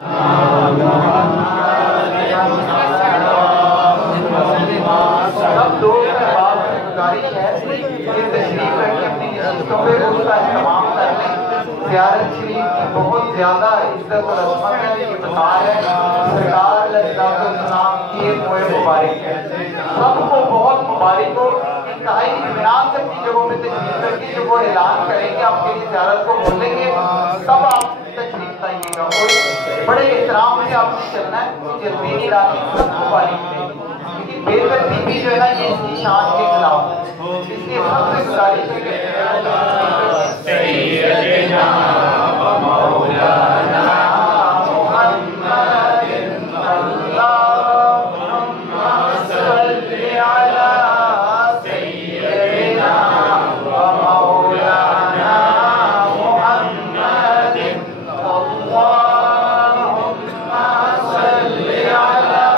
सब लोग गुजारिश है कि तशरीफ रखें, अपनी निश्चितों पे उसका इस्तेमाल कर लें। ज़ियारत शरीफ की बहुत ज़्यादा इज्जत और अज़मत है, ये बता है सरकार अलैहिस्सलाम की मोए मुबारक है। सबको बहुत मुबारक हो। इंतहाई इत्मीनान से अपनी जगहों में तशरीफ रखिए। जब वो ऐलान करेंगे आपके लिए ज़ियारत को बोलेंगे तब आप तशरीफ लाइएगा और बड़े एहतराम से आपने चलना है। जल्दी नहीं राखी सबको बारीक लेकिन बेतरतीबी जो है ना ये इसकी शान के खिलाफ है। इसलिए सबसे गुजारिश है कि सैयदना व मौलाना मुहम्मदिन अल्लाहुम्मा सल्लि अला सैयदना व मौलाना मुहम्मदिन अल्लाहुम्मा सल्लि अला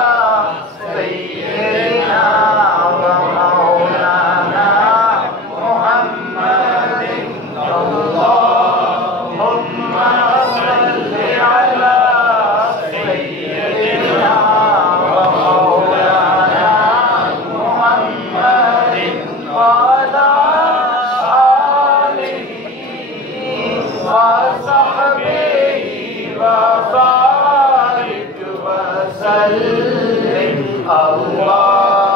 सैयदना व मौलाना मुहम्मदिन अल्लाहुम्मा सल्लि अला सैयदना व मौलाना मुहम्मदिन व अला आलिहि व सहबिहि व बारिक व सल्लिम। अल्लाहुम्मा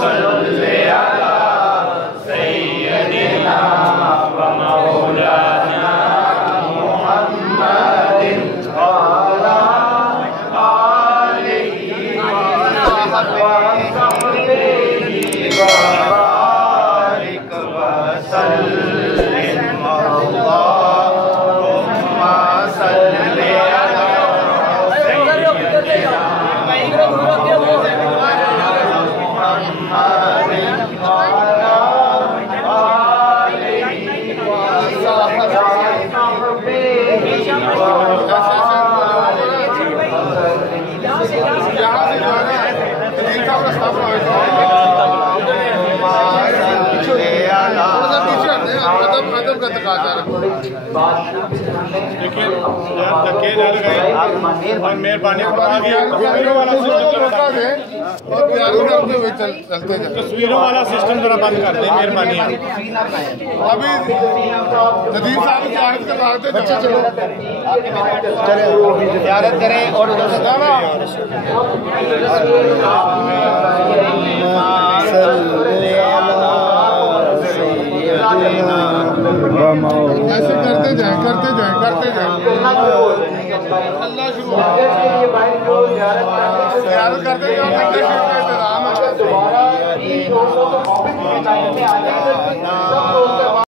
सल्लि अला सय्यदिना व मौलाना मुहम्मदिन व अला आलिहि व सहबिहि व बारिक व सल्लिम। अल्लाहुम्मा सल्लि अला सय्यदिना मेहरबानी तस्वीरों वाला सिस्टम जरा बंद कर दे। मेहरबानी अभी नदीम साहब ज़ियारत के बाद चले ज़ियारत करें और उधर से ऐसे करते जाए अल्लाह शुरू ज़ियारत करते जाओ।